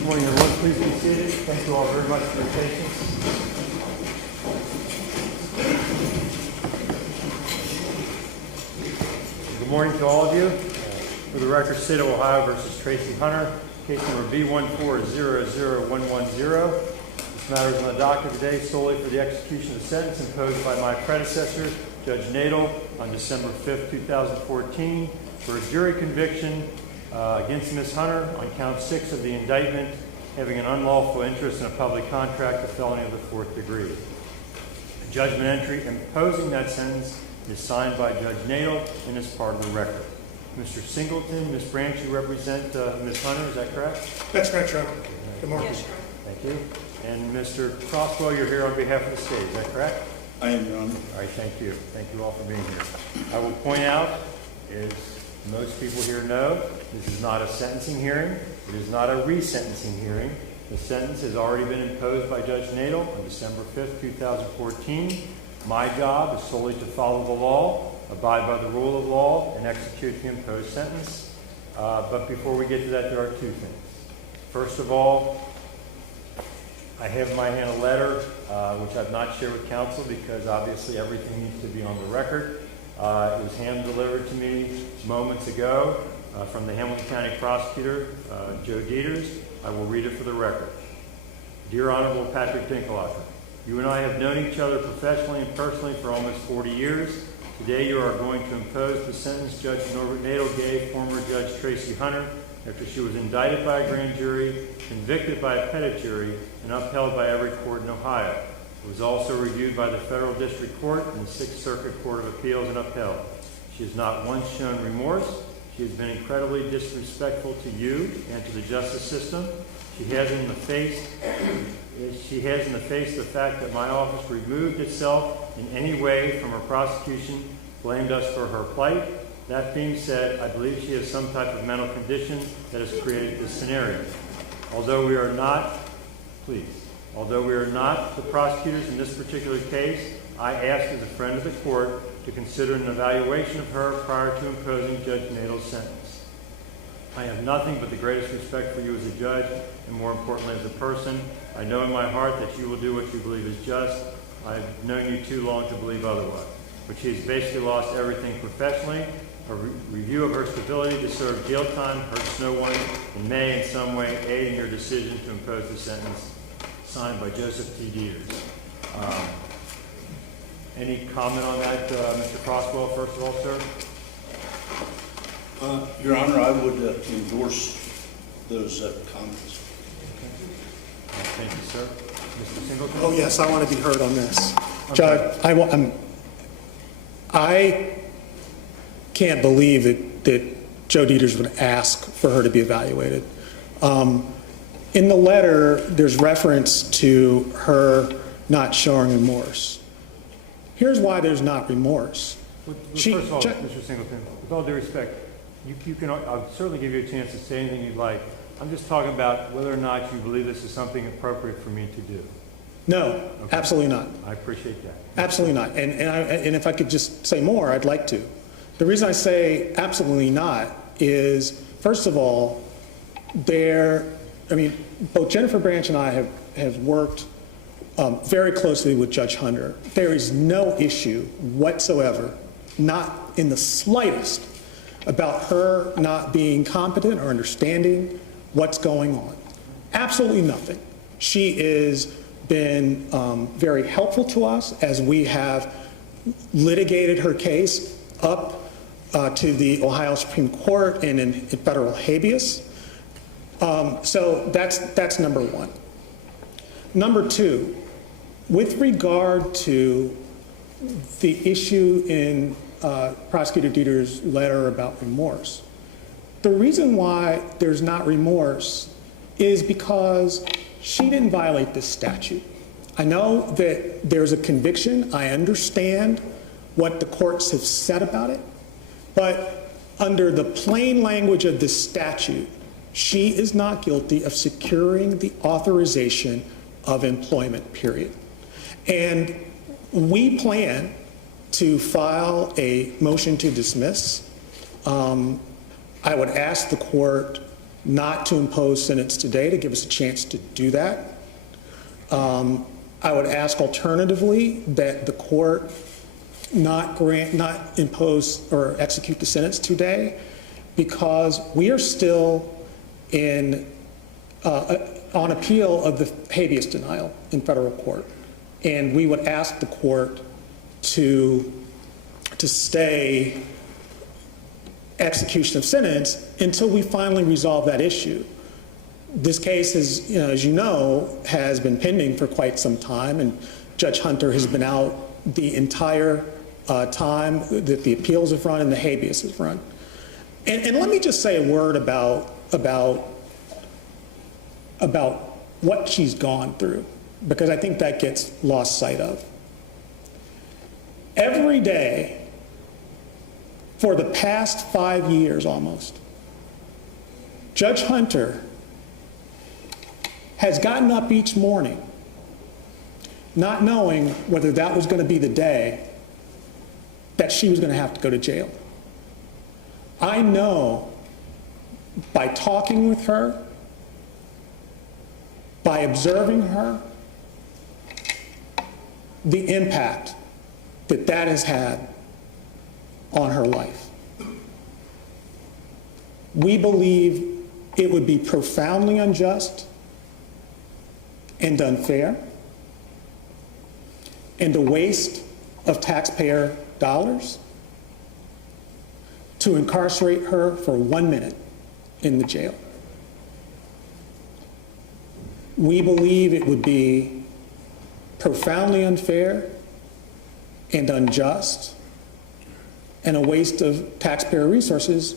Good morning, everyone. Please be seated. Thank you all very much for your patience. Good morning to all of you. For the record, State of Ohio versus Tracie Hunter, case number B1400110. This matter is on the docket today solely for the execution of the sentence imposed by my predecessor, Judge Nadel, on December 5th, 2014, for a jury conviction against Ms. Hunter on count 6 of the indictment, having an unlawful interest in a public contract, a felony of the 4th degree. A judgment entry imposing that sentence is signed by Judge Nadel and is part of the record. Mr. Singleton, Ms. Branch, you represent Ms. Hunter, is that correct? That's correct, Your Honor. Good morning. Yes, Your Honor. Thank you. And Mr. Crosswell, you're here on behalf of the state, is that correct? I am, Your Honor. All right, thank you. Thank you all for being here. I will point out, as most people here know, this is not a sentencing hearing. It is not a resentencing hearing. The sentence has already been imposed by Judge Nadel on December 5th, 2014. My job is solely to follow the law, abide by the rule of law, and execute the imposed sentence. But before we get to that, there are two things. First of all, I have in my hand a letter, which I've not shared with counsel because obviously everything needs to be on the record. It was hand-delivered to me moments ago from the Hamilton County Prosecutor, Joe Dieters. I will read it for the record. Dear Honorable Patrick Dinkelhofer, you and I have known each other professionally and personally for almost 40 years. Today you are going to impose the sentence Judge Norbert Nadel gave former Judge Tracie Hunter after she was indicted by a grand jury, convicted by a petit jury, and upheld by every court in Ohio. It was also reviewed by the Federal District Court and the Sixth Circuit Court of Appeals and upheld. She has not once shown remorse. She has been incredibly disrespectful to you and to the justice system. She has in the face the fact that my office removed itself in any way from her prosecution, blamed us for her plight. That being said, I believe she has some type of mental condition that has created this scenario. Although we are not the prosecutors in this particular case, I ask as a friend of the court to consider an evaluation of her prior to imposing Judge Nadel's sentence. I have nothing but the greatest respect for you as a judge, and more importantly as a person. I know in my heart that you will do what you believe is just. I've known you too long to believe otherwise. But she has basically lost everything professionally. A review of her stability to serve jail time hurts no one and may in some way aid in your decision to impose the sentence. Signed by Joseph T. Dieters. Any comment on that, Mr. Crosswell, first of all, sir? Your Honor, I would endorse those comments. Okay. Thank you, sir. Mr. Singleton? Oh, yes, I want to be heard on this. Okay. Judge, I can't believe that Joe Dieters would ask for her to be evaluated. In the letter, there's reference to her not showing remorse. Here's why there's not remorse. First of all, Mr. Singleton, with all due respect, you can. I'll certainly give you a chance to say anything you'd like. I'm just talking about whether or not you believe this is something appropriate for me to do. No, Okay. absolutely not. I appreciate that. Absolutely not. And if I could just say more, I'd like to. The reason I say absolutely not is, first of all, both Jennifer Branch and I have worked very closely with Judge Hunter. There is no issue whatsoever, not in the slightest, about her not being competent or understanding what's going on. Absolutely nothing. She has been very helpful to us as we have litigated her case up to the Ohio Supreme Court and in federal habeas. So that's number one. Number two, with regard to the issue in Prosecutor Dieters' letter about remorse, the reason why there's not remorse is because she didn't violate this statute. I know that there's a conviction. I understand what the courts have said about it. But under the plain language of this statute, she is not guilty of securing the authorization of employment, period. And we plan to file a motion to dismiss. I would ask the court not to impose sentence today, to give us a chance to do that. I would ask alternatively that the court not impose or execute the sentence today, because we are still on appeal of the habeas denial in federal court. And we would ask the court to stay execution of sentence until we finally resolve that issue. This case is, as you know, has been pending for quite some time, and Judge Hunter has been out the entire time that the appeals have run and the habeas has run. And let me just say a word about what she's gone through, because I think that gets lost sight of. Every day for the past 5 years almost, Judge Hunter has gotten up each morning not knowing whether that was going to be the day that she was going to have to go to jail. I know by talking with her, by observing her, the impact that that has had on her life. We believe it would be profoundly unjust and unfair and a waste of taxpayer dollars to incarcerate her for 1 minute in the jail. We believe it would be profoundly unfair and unjust and a waste of taxpayer resources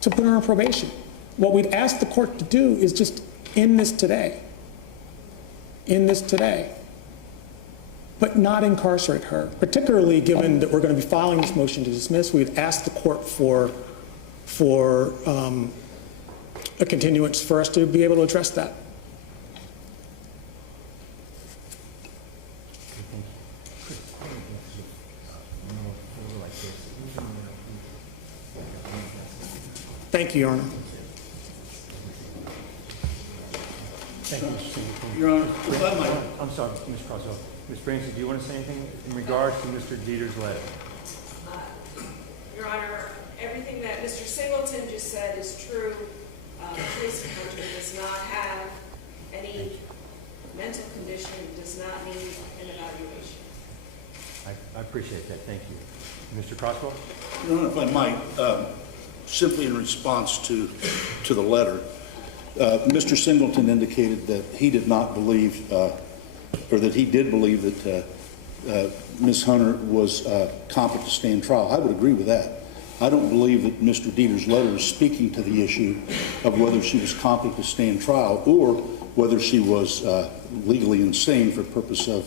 to put her on probation. What we'd ask the court to do is just end this today. End this today. But not incarcerate her, particularly given that we're going to be filing this motion to dismiss. We'd ask the court for a continuance for us to be able to address that. Thank you, Your Honor. Thank you, Mr. Singleton. Your Honor, if I might. I'm sorry, Ms. Croswell. Ms. Braintree, do you want to say anything in regards to Mr. Dieter's letter? Your Honor, everything that Mr. Singleton just said is true. Tracie does not have any mental condition, does not need an evaluation. I appreciate that. Thank you. Mr. Croswell? Your Honor, if I might, simply in response to the letter, Mr. Singleton indicated that he did not believe, or that he did believe that Ms. Hunter was competent to stand trial. I would agree with that. I don't believe that Mr. Dieter's letter is speaking to the issue of whether she was competent to stand trial or whether she was legally insane for purpose of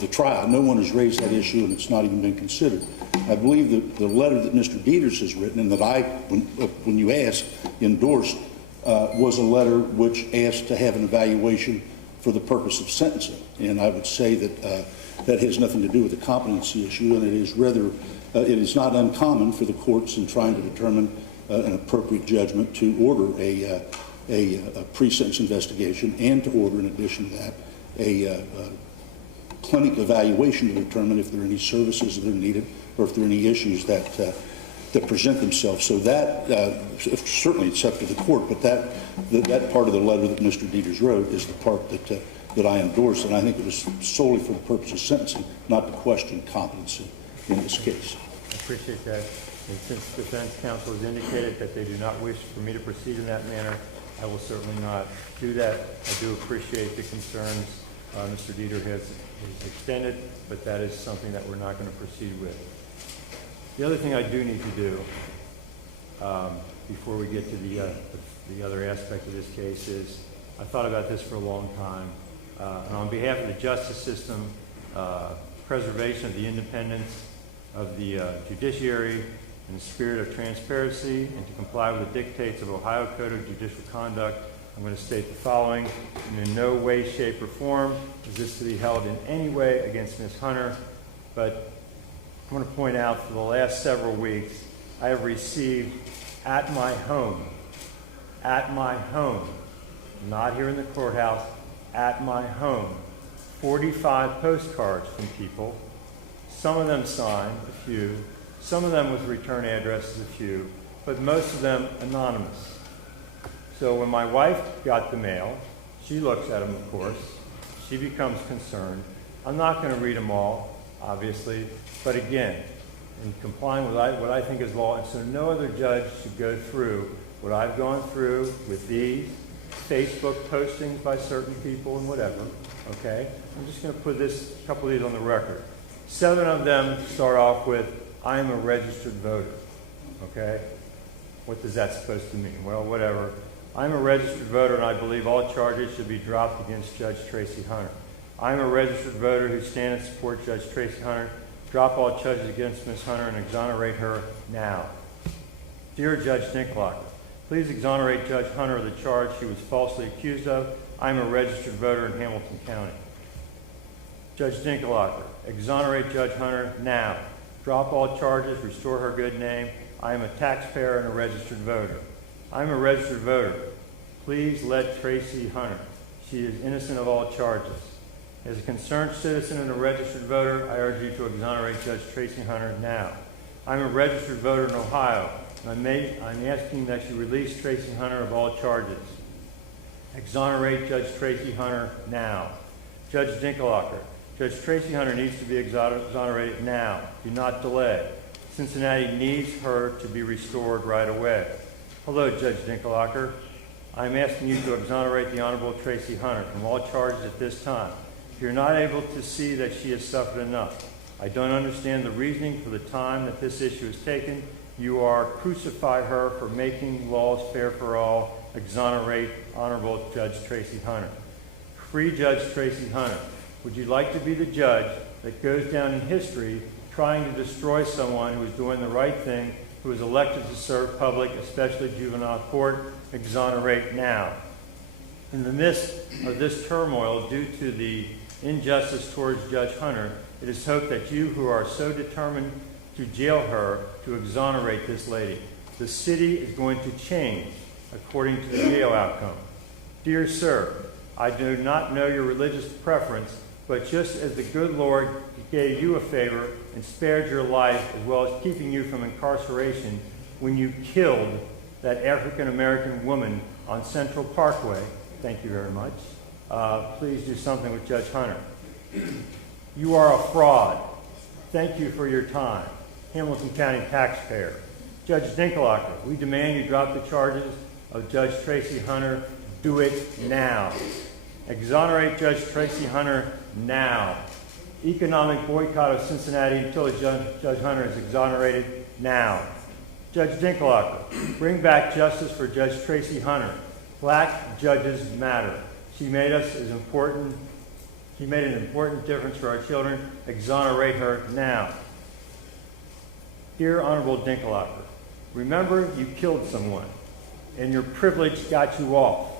the trial. No one has raised that issue, and it's not even been considered. I believe that the letter that Mr. Dieters has written and that I, when you asked, endorsed, was a letter which asked to have an evaluation for the purpose of sentencing. And I would say that that has nothing to do with the competency issue, and it is rather, it is not uncommon for the courts in trying to determine an appropriate judgment to order a pre-sentence investigation and to order, in addition to that, a clinic evaluation to determine if there are any services that are needed or if there are any issues that present themselves. So that, certainly it's up to the court, but that part of the letter that Mr. Dieters wrote is the part that I endorse, and I think it was solely for the purpose of sentencing, not to question competency in this case. I appreciate that. And since the defense counsel has indicated that they do not wish for me to proceed in that manner, I will certainly not do that. I do appreciate the concerns Mr. Dieter has extended, but that is something that we're not going to proceed with. The other thing I do need to do before we get to the other aspect of this case is I thought about this for a long time. And on behalf of the justice system, preservation of the independence of the judiciary in the spirit of transparency and to comply with the dictates of Ohio Code of Judicial Conduct, I'm going to state the following. In no way, shape, or form is this to be held in any way against Ms. Hunter, but I want to point out for the last several weeks, I have received at my home at my home, not here in the courthouse, at my home. 45 postcards from people, some of them signed, a few, some of them with return addresses, a few, but most of them anonymous. So when my wife got the mail, she looks at them, of course. She becomes concerned. I'm not going to read them all, obviously, but again, in complying with what I think is law, and so no other judge should go through what I've gone through with these Facebook postings by certain people and whatever, okay? I'm just going to put a couple of these on the record. 7 of them start off with, I am a registered voter, okay? What is that supposed to mean? Well, whatever. I'm a registered voter, and I believe all charges should be dropped against Judge Tracie Hunter. I'm a registered voter who stands and support Judge Tracie Hunter. Drop all charges against Ms. Hunter and exonerate her now. Dear Judge Dinklager, please exonerate Judge Hunter of the charge she was falsely accused of. I'm a registered voter in Hamilton County. Judge Dinklager, exonerate Judge Hunter now. Drop all charges, restore her good name. I am a taxpayer and a registered voter. I'm a registered voter. Please let Tracie Hunter. She is innocent of all charges. As a concerned citizen and a registered voter, I urge you to exonerate Judge Tracie Hunter now. I'm a registered voter in Ohio, and I'm asking that you release Tracie Hunter of all charges. Exonerate Judge Tracie Hunter now. Judge Dinklager, Judge Tracie Hunter needs to be exonerated now. Do not delay. Cincinnati needs her to be restored right away. Hello, Judge Dinklager. I'm asking you to exonerate the Honorable Tracie Hunter from all charges at this time. If you're not able to see that she has suffered enough, I don't understand the reasoning for the time that this issue has taken. You are crucify her for making laws fair for all. Exonerate Honorable Judge Tracie Hunter. Free Judge Tracie Hunter. Would you like to be the judge that goes down in history trying to destroy someone who is doing the right thing, who is elected to serve public, especially juvenile court? Exonerate now. In the midst of this turmoil due to the injustice towards Judge Hunter, it is hoped that you who are so determined to jail her to exonerate this lady. The city is going to change according to the jail outcome. Dear sir, I do not know your religious preference, but just as the good Lord gave you a favor and spared your life as well as keeping you from incarceration when you killed that African-American woman on Central Parkway, thank you very much, please do something with Judge Hunter. You are a fraud. Thank you for your time. Hamilton County taxpayer. Judge Dinklager, we demand you drop the charges of Judge Tracie Hunter. Do it now. Exonerate Judge Tracie Hunter now. Economic boycott of Cincinnati until Judge Hunter is exonerated now. Judge Dinklager, bring back justice for Judge Tracie Hunter. Black judges matter. She made an important difference for our children. Exonerate her now. Dear Honorable Dinklager, remember you killed someone and your privilege got you off.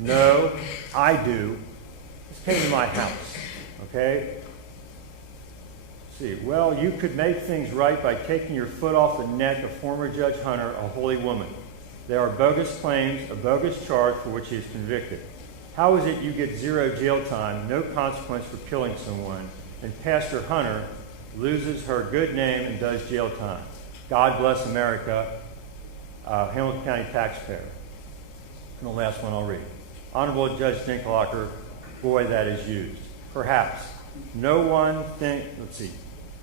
No, I do. This came to my house, okay? See, well, you could make things right by taking your foot off the neck of former Judge Hunter, a holy woman. There are bogus claims, a bogus charge for which he is convicted. How is it you get 0 jail time, no consequence for killing someone, and Pastor Hunter loses her good name and does jail time? God bless America, Hamilton County taxpayer. And the last one I'll read. Honorable Judge Dinklager, boy, that is used. Perhaps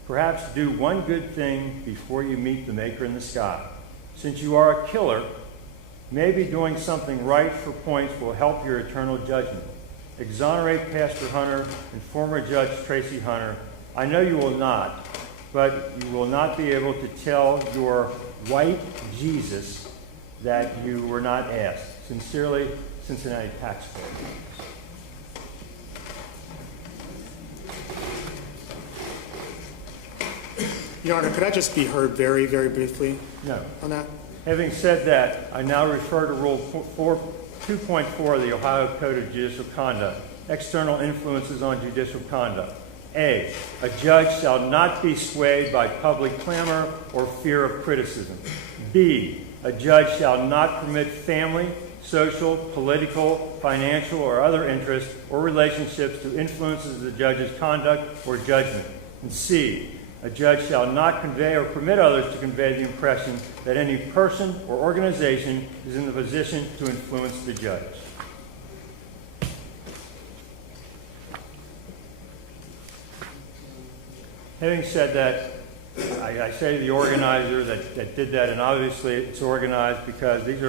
perhaps do one good thing before you meet the Maker in the sky. Since you are a killer, maybe doing something right for points will help your eternal judgment. Exonerate Pastor Hunter and former Judge Tracie Hunter. I know you will not, but you will not be able to tell your white Jesus that you were not asked. Sincerely, Cincinnati taxpayer. Your Honor, could I just be heard very, very briefly No. on that? Having said that, I now refer to Rule 2.4 of the Ohio Code of Judicial Conduct, external influences on judicial conduct. A judge shall not be swayed by public clamor or fear of criticism. B, a judge shall not permit family, social, political, financial, or other interests or relationships to influences the judge's conduct or judgment. And C, a judge shall not convey or permit others to convey the impression that any person or organization is in the position to influence the judge. Having said that, I say to the organizer that did that, and obviously it's organized because these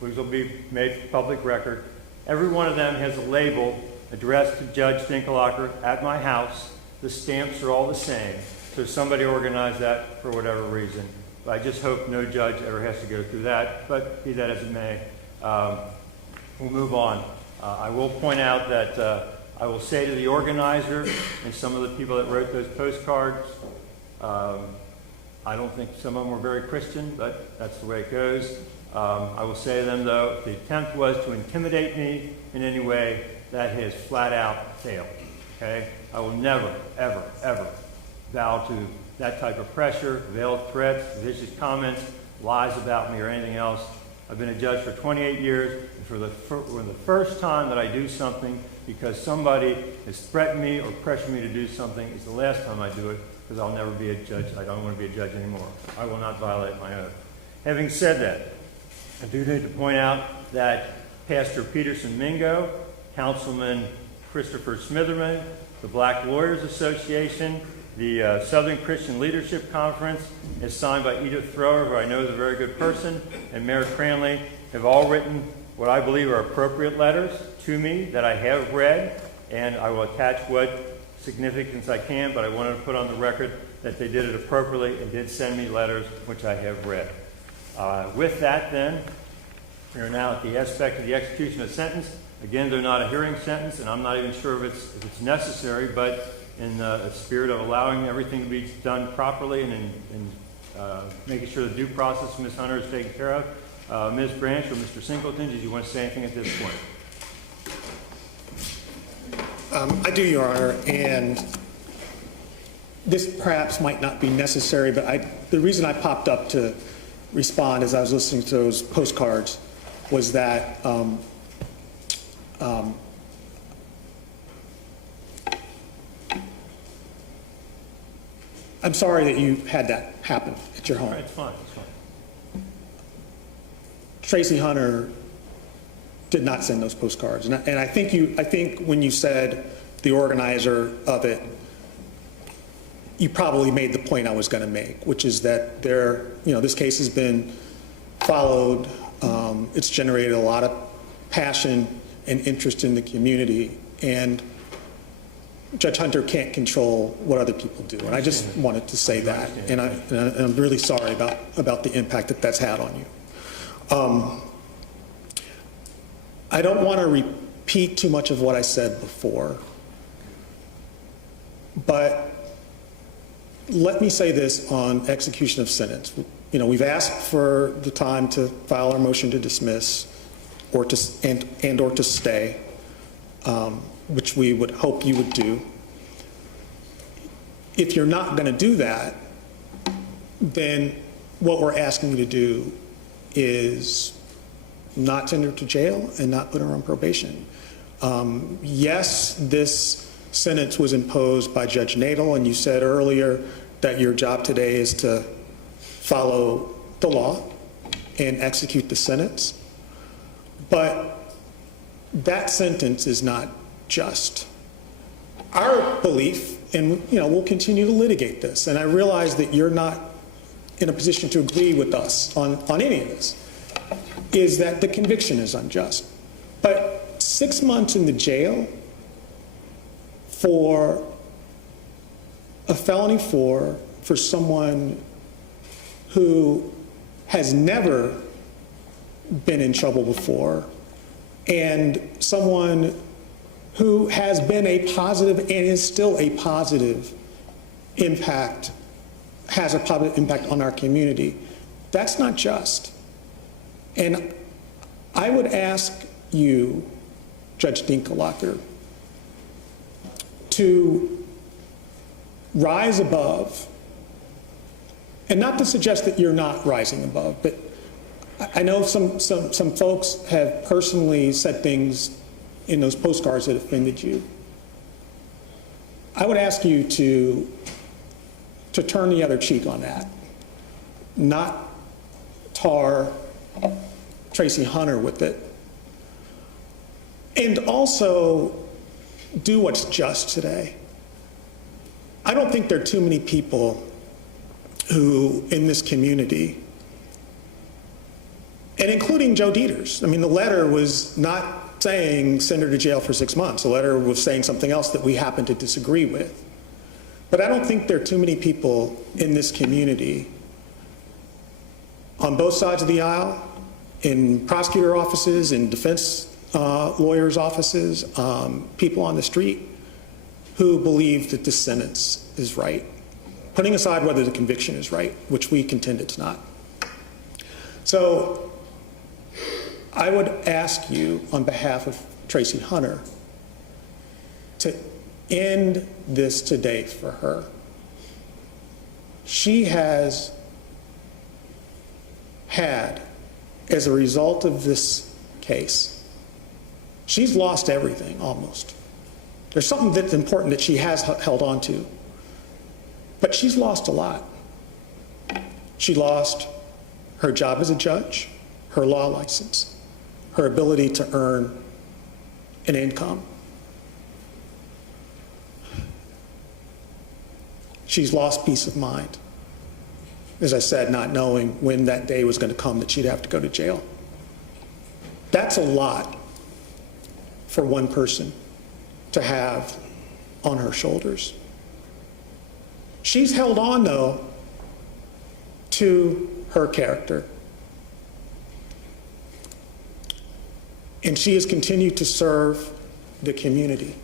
will be made public record. Every one of them has a label addressed to Judge Dinkelhocker at my house. The stamps are all the same. So somebody organized that for whatever reason. But I just hope no judge ever has to go through that, but be that as it may. We'll move on. I will point out that I will say to the organizer and some of the people that wrote those postcards, I don't think some of them were very Christian, but that's the way it goes. I will say to them, though, if the attempt was to intimidate me in any way, that has flat out failed. Okay? I will never, ever, ever bow to that type of pressure, veiled threats, vicious comments, lies about me, or anything else. I've been a judge for 28 years, and for the first time that I do something because somebody has threatened me or pressured me to do something, it's the last time I do it, because I'll never be a judge. I don't want to be a judge anymore. I will not violate my oath. Having said that, I do need to point out that Pastor Peterson Mingo, Councilman Christopher Smitherman, the Black Lawyers Association, the Southern Christian Leadership Conference, is signed by Edith Thrower, who I know is a very good person, and Mayor Cranley, have all written what I believe are appropriate letters to me that I have read, and I will attach what significance I can, but I wanted to put on the record that they did it appropriately and did send me letters which I have read. With that, then, we are now at the aspect of the execution of sentence. Again, they're not a hearing sentence, and I'm not even sure if it's necessary, but in the spirit of allowing everything to be done properly and making sure the due process of Ms. Hunter is taken care of, Ms. Branch or Mr. Singleton, did you want to say anything at this point? I do, Your Honor, and this perhaps might not be necessary, but the reason I popped up to respond as I was listening to those postcards was that I'm sorry that you had that happen at your home. It's fine. It's fine. Tracie Hunter did not send those postcards, and I think when you said the organizer of it, you probably made the point I was going to make, which is that this case has been followed. It's generated a lot of passion and interest in the community, and Judge Hunter can't control what other people do. And I just wanted to say that, and I'm really sorry about the impact that's had on you. I don't want to repeat too much of what I said before, but let me say this on execution of sentence. We've asked for the time to file our motion to dismiss or to stay, which we would hope you would do. If you're not going to do that, then what we're asking you to do is not send her to jail and not put her on probation. Yes, this sentence was imposed by Judge Nadel, and you said earlier that your job today is to follow the law and execute the sentence. But that sentence is not just. Our belief, and we'll continue to litigate this, and I realize that you're not in a position to agree with us on any of this, is that the conviction is unjust. But 6 months in the jail for a felony for someone who has never been in trouble before, and someone who has been a positive and is still a positive impact, has a positive impact on our community, that's not just. And I would ask you, Judge Dinkelhocker, to rise above, and not to suggest that you're not rising above, but I know some folks have personally said things in those postcards that offended you. I would ask you to turn the other cheek on that, not tar Tracie Hunter with it, and also do what's just today. I don't think there are too many people who, in this community, and including Joe Dieters. I mean, the letter was not saying send her to jail for 6 months. The letter was saying something else that we happen to disagree with. But I don't think there are too many people in this community, on both sides of the aisle, in prosecutor offices, in defense lawyers' offices, people on the street, who believe that this sentence is right, putting aside whether the conviction is right, which we contend it's not. So I would ask you, on behalf of Tracie Hunter, to end this today for her. She has had, as a result of this case, she's lost everything almost. There's something that's important that she has held on to, but she's lost a lot. She lost her job as a judge, her law license, her ability to earn an income. She's lost peace of mind. As I said, not knowing when that day was going to come that she'd have to go to jail. That's a lot for one person to have on her shoulders. She's held on, though, to her character. And she has continued to serve the community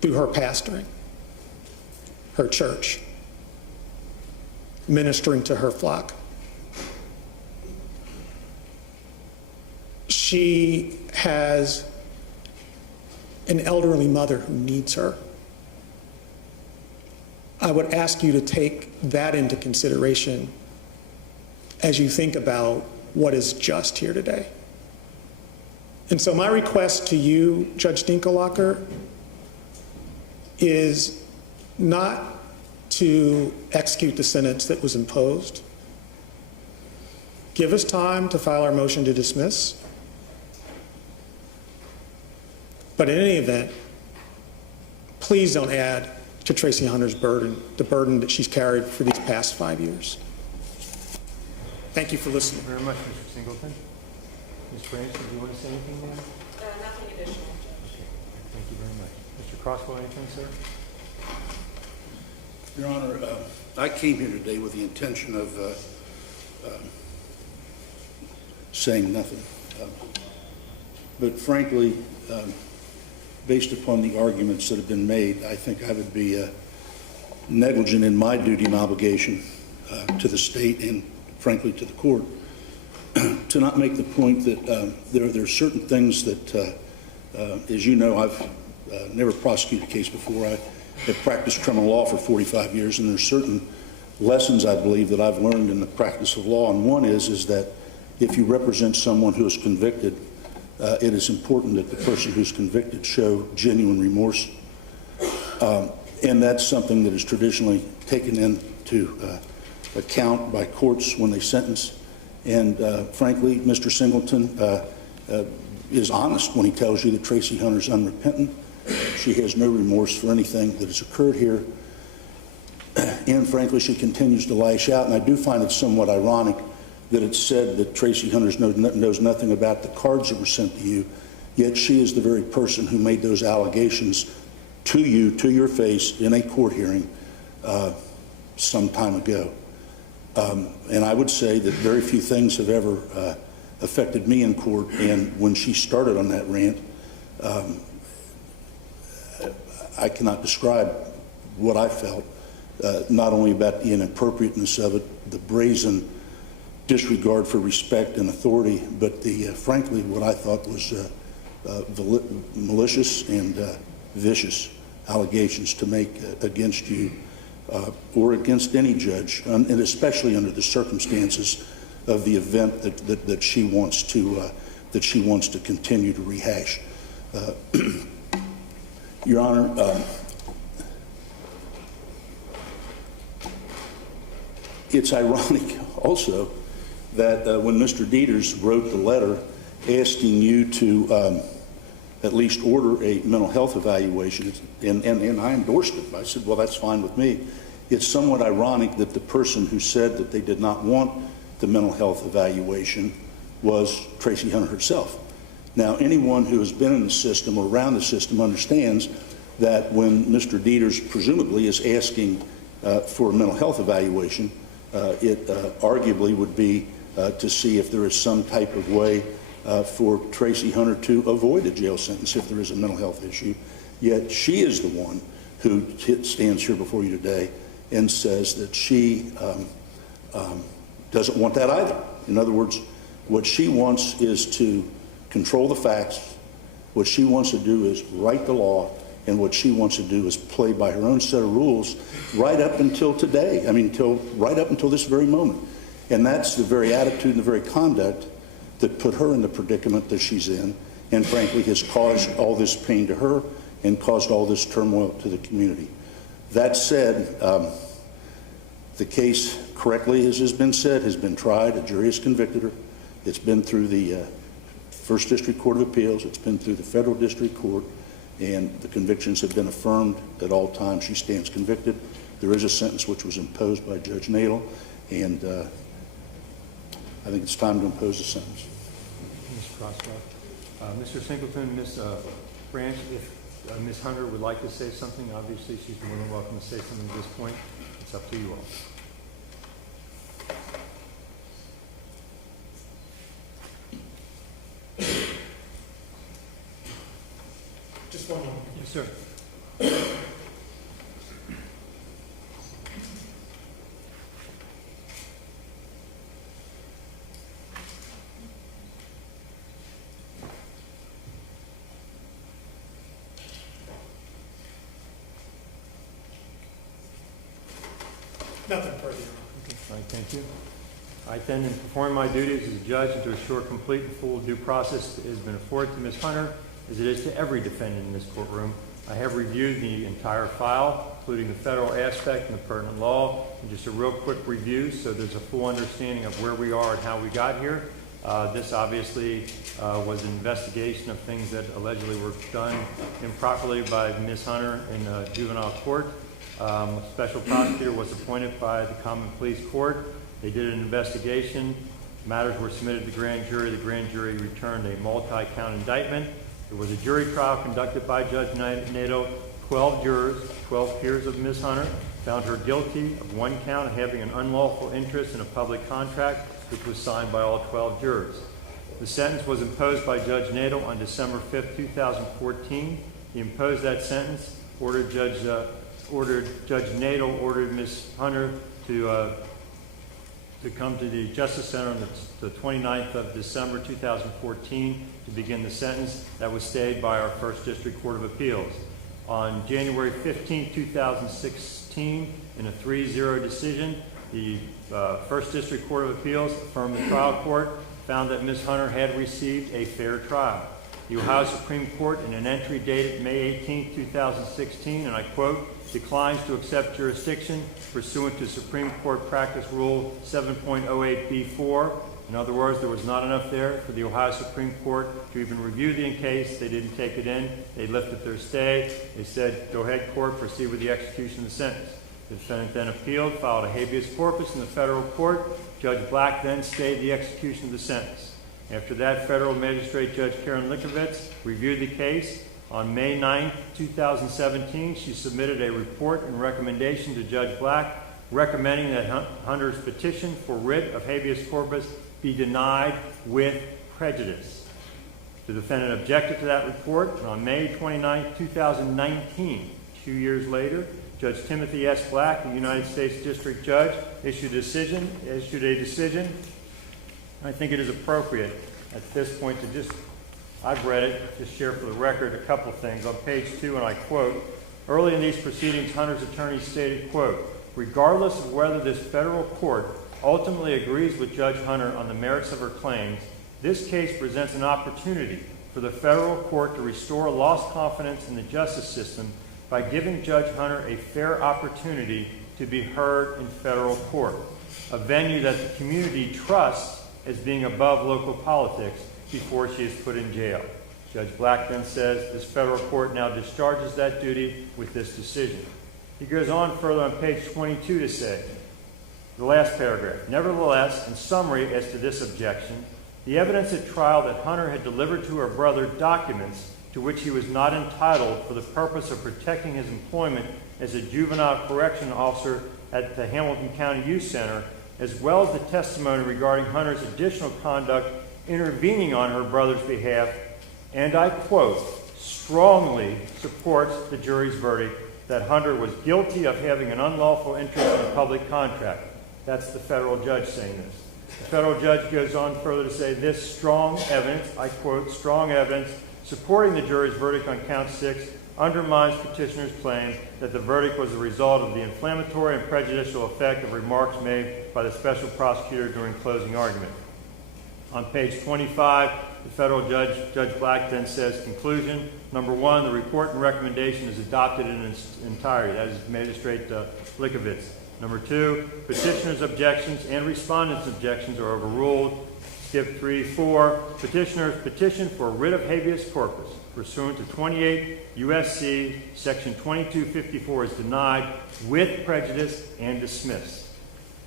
through her pastoring, her church, ministering to her flock. She has an elderly mother who needs her. I would ask you to take that into consideration as you think about what is just here today. And so my request to you, Judge Dinkelhocker, is not to execute the sentence that was imposed. Give us time to file our motion to dismiss. But in any event, please don't add to Tracie Hunter's burden, the burden that she's carried for these past 5 years. Thank you for listening. Thank you very much, Mr. Singleton. Ms. Branch, do you want to say anything now? Nothing additional, Judge. Thank you very much. Mr. Crosswell, anything, sir? Your Honor, I came here today with the intention of saying nothing. But frankly, based upon the arguments that have been made, I think I would be negligent in my duty and obligation to the state and frankly to the court to not make the point that there are certain things that, as you know, I've never prosecuted a case before. I have practiced criminal law for 45 years, and there's certain lessons I believe that I've learned in the practice of law. And one is that if you represent someone who is convicted, it is important that the person who's convicted show genuine remorse. And that's something that is traditionally taken into account by courts when they sentence. And frankly, Mr. Singleton is honest when he tells you that Tracie Hunter's unrepentant. She has no remorse for anything that has occurred here. And frankly, she continues to lash out. And I do find it somewhat ironic that it's said that Tracie Hunter knows nothing about the cards that were sent to you, yet she is the very person who made those allegations to you, to your face, in a court hearing some time ago. And I would say that very few things have ever affected me in court, and when she started on that rant, I cannot describe what I felt, not only about the inappropriateness of it, the brazen disregard for respect and authority, but the frankly what I thought was malicious and vicious allegations to make against you or against any judge, and especially under the circumstances of the event that she wants to continue to rehash. Your Honor, it's ironic also that when Mr. Dieters wrote the letter asking you to at least order a mental health evaluation, and I endorsed it. I said, well, that's fine with me. It's somewhat ironic that the person who said that they did not want the mental health evaluation was Tracie Hunter herself. Now, anyone who has been in the system or around the system understands that when Mr. Dieters presumably is asking for a mental health evaluation, it arguably would be to see if there is some type of way for Tracie Hunter to avoid a jail sentence if there is a mental health issue. Yet she is the one who stands here before you today and says that she doesn't want that either. In other words, what she wants is to control the facts. What she wants to do is write the law, and what she wants to do is play by her own set of rules right up until today. I mean, right up until this very moment. And that's the very attitude and the very conduct that put her in the predicament that she's in, and frankly has caused all this pain to her and caused all this turmoil to the community. That said, the case, correctly as has been said, has been tried. A jury has convicted her. It's been through the First District Court of Appeals. It's been through the Federal District Court, and the convictions have been affirmed at all times. She stands convicted. There is a sentence which was imposed by Judge Nadel, and I think it's time to impose a sentence. Mr. Crosswell. Mr. Singleton, Ms. Branch, if Ms. Hunter would like to say something, obviously she's more than welcome to say something at this point. It's up to you all. Just one moment. Yes, sir. Nothing further. All right, thank you. I intend in performing my duties as a judge and to assure complete and full due process has been afforded to Ms. Hunter, as it is to every defendant in this courtroom. I have reviewed the entire file, including the federal aspect and the pertinent law, and just a real quick review so there's a full understanding of where we are and how we got here. This obviously was an investigation of things that allegedly were done improperly by Ms. Hunter in juvenile court. A special prosecutor was appointed by the Common Pleas Court. They did an investigation. Matters were submitted to the grand jury. The grand jury returned a multi-count indictment. There was a jury trial conducted by Judge Nadel. 12 jurors, 12 peers of Ms. Hunter, found her guilty of one count of having an unlawful interest in a public contract, which was signed by all 12 jurors. The sentence was imposed by Judge Nadel on December 5th, 2014. He imposed that sentence, Judge Nadel ordered Ms. Hunter to come to the Justice Center on the 29th of December 2014 to begin the sentence. That was stayed by our First District Court of Appeals. On January 15, 2016, in a 3-0 decision, the First District Court of Appeals affirmed the trial court, found that Ms. Hunter had received a fair trial. The Ohio Supreme Court, in an entry dated May 18, 2016, and I quote, declines to accept jurisdiction pursuant to Supreme Court Practice Rule 7.08b4. In other words, there was not enough there for the Ohio Supreme Court to even review the case. They didn't take it in. They lifted their stay. They said, go ahead, court, proceed with the execution of the sentence. The defendant then appealed, filed a habeas corpus in the federal court. Judge Black then stayed the execution of the sentence. After that, Federal Magistrate Judge Karen Likovitz reviewed the case. On May 9, 2017, she submitted a report and recommendation to Judge Black recommending that Hunter's petition for writ of habeas corpus be denied with prejudice. The defendant objected to that report, and on May 29, 2019, 2 years later, Judge Timothy S. Black, the United States District Judge, issued a decision. I think it is appropriate at this point to just, I've read it, just share for the record a couple of things. On page 2, and I quote, early in these proceedings, Hunter's attorney stated, quote, regardless of whether this federal court ultimately agrees with Judge Hunter on the merits of her claims, this case presents an opportunity for the federal court to restore lost confidence in the justice system by giving Judge Hunter a fair opportunity to be heard in federal court, a venue that the community trusts as being above local politics before she is put in jail. Judge Black then says this federal court now discharges that duty with this decision. He goes on further on page 22 to say, the last paragraph, nevertheless, in summary as to this objection, the evidence at trial that Hunter had delivered to her brother documents to which he was not entitled for the purpose of protecting his employment as a juvenile correction officer at the Hamilton County Youth Center, as well as the testimony regarding Hunter's additional conduct intervening on her brother's behalf, and I quote, strongly supports the jury's verdict that Hunter was guilty of having an unlawful interest in a public contract. That's the federal judge saying this. The federal judge goes on further to say this strong evidence, I quote, strong evidence supporting the jury's verdict on count 6 undermines petitioner's claim that the verdict was a result of the inflammatory and prejudicial effect of remarks made by the special prosecutor during closing argument. On page 25, the federal judge, Judge Black, then says, conclusion, number 1, the report and recommendation is adopted in its entirety. That is Magistrate Likovitz. Number 2, petitioner's objections and respondent's objections are overruled. Skip 3, 4, petitioner's petition for writ of habeas corpus pursuant to 28 U.S.C. section 2254 is denied with prejudice and dismissed.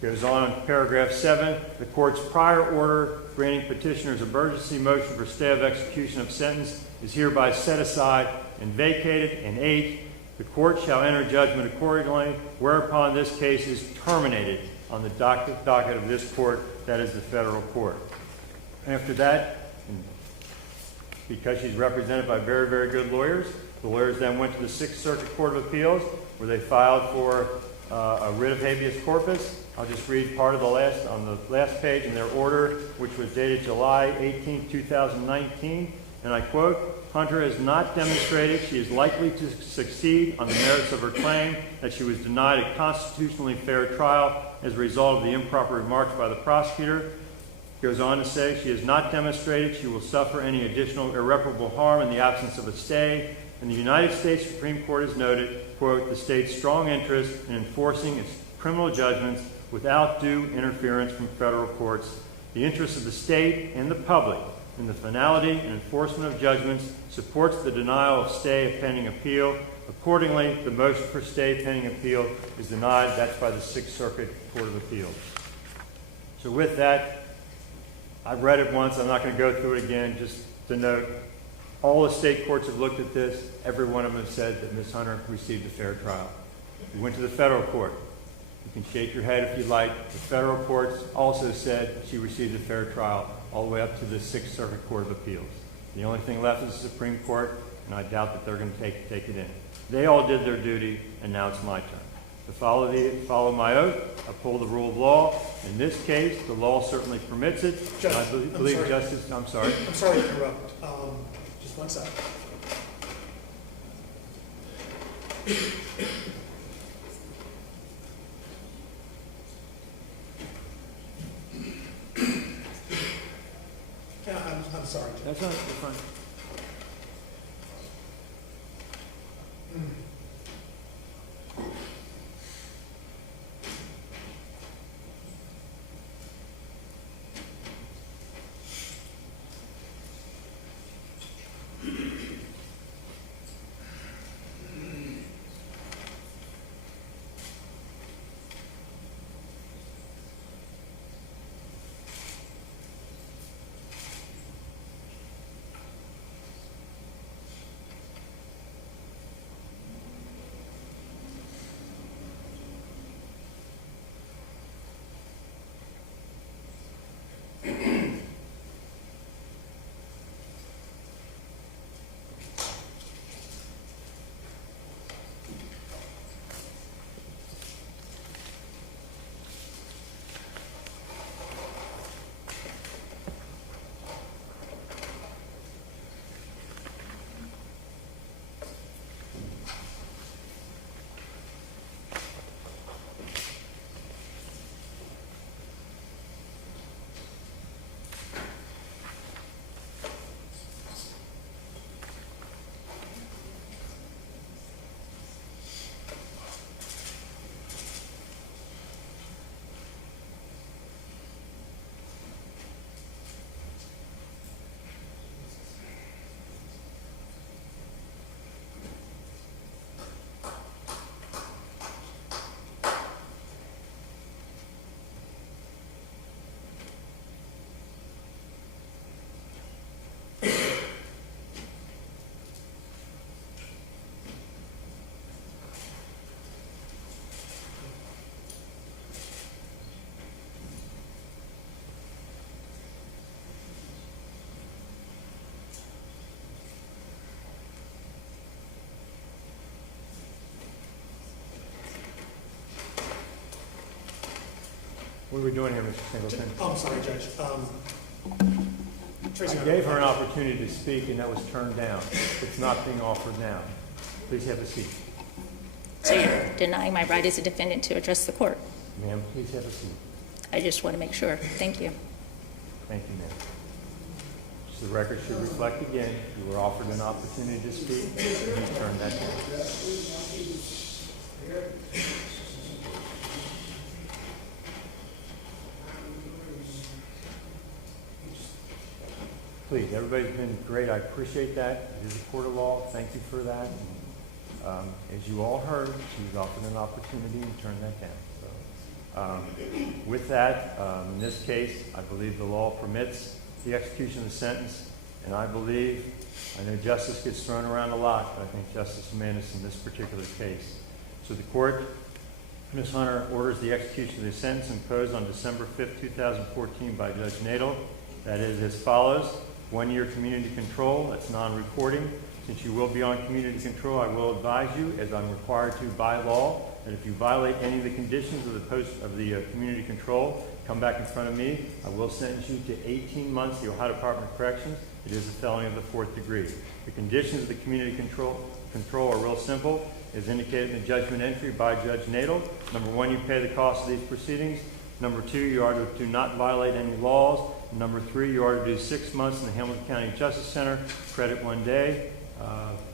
Goes on in paragraph 7, the court's prior order granting petitioner's emergency motion for stay of execution of sentence is hereby set aside and vacated. And 8, the court shall enter judgment accordingly, whereupon this case is terminated on the docket of this court, that is the federal court. After that, because she's represented by very, very good lawyers, the lawyers then went to the Sixth Circuit Court of Appeals, where they filed for a writ of habeas corpus. I'll just read part of on the last page in their order, which was dated July 18, 2019, and I quote, Hunter has not demonstrated she is likely to succeed on the merits of her claim that she was denied a constitutionally fair trial as a result of the improper remarks by the prosecutor. Goes on to say she has not demonstrated she will suffer any additional irreparable harm in the absence of a stay, and the United States Supreme Court has noted, quote, the state's strong interest in enforcing its criminal judgments without due interference from federal courts. The interest of the state and the public in the finality and enforcement of judgments supports the denial of stay pending appeal. Accordingly, the motion for stay pending appeal is denied. That's by the Sixth Circuit Court of Appeals. So with that, I've read it once. I'm not going to go through it again. Just to note, all the state courts have looked at this. Every one of them have said that Ms. Hunter received a fair trial. We went to the federal court. You can shake your head if you like. The federal courts also said she received a fair trial all the way up to the Sixth Circuit Court of Appeals. The only thing left is the Supreme Court, and I doubt that they're going to take it in. They all did their duty, and now it's my turn. To follow my oath, uphold the rule of law. In this case, the law certainly permits it. Judge, I believe justice. I'm sorry. I'm sorry to interrupt. Just one second. I'm sorry. That's not fine. What are we doing here, Mr. Singleton? I'm sorry, Judge. Tracie, I gave her an opportunity to speak, and that was turned down. It's not being offered now. Please have a seat. So you're denying my right as a defendant to address the court? Ma'am, please have a seat. I just want to make sure. Thank you. Thank you, ma'am. So the record should reflect again, you were offered an opportunity to speak, and you turned that down. Please, everybody's been great. I appreciate that. It is a court of law. Thank you for that. And, as you all heard, she was offered an opportunity and turned that down. So, with that, in this case, I believe the law permits the execution of the sentence, and I know justice gets thrown around a lot, but I think justice demands in this particular case. So the court, Ms. Hunter, orders the execution of the sentence imposed on December 5th, 2014 by Judge Nadel. That is as follows: 1 year community control, that's non-reporting. Since you will be on community control, I will advise you, as I'm required to by law, that if you violate any of the conditions of the community control, come back in front of me. I will sentence you to 18 months, the Ohio Department of Corrections. It is a felony of the 4th degree. The conditions of the community control are real simple, as indicated in the judgment entry by Judge Nadel. Number 1, you pay the cost of these proceedings. Number 2, you are to do not violate any laws. Number 3, you are to do 6 months in the Hamilton County Justice Center, credit 1 day.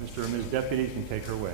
Mr. or Ms. Deputy can take her away.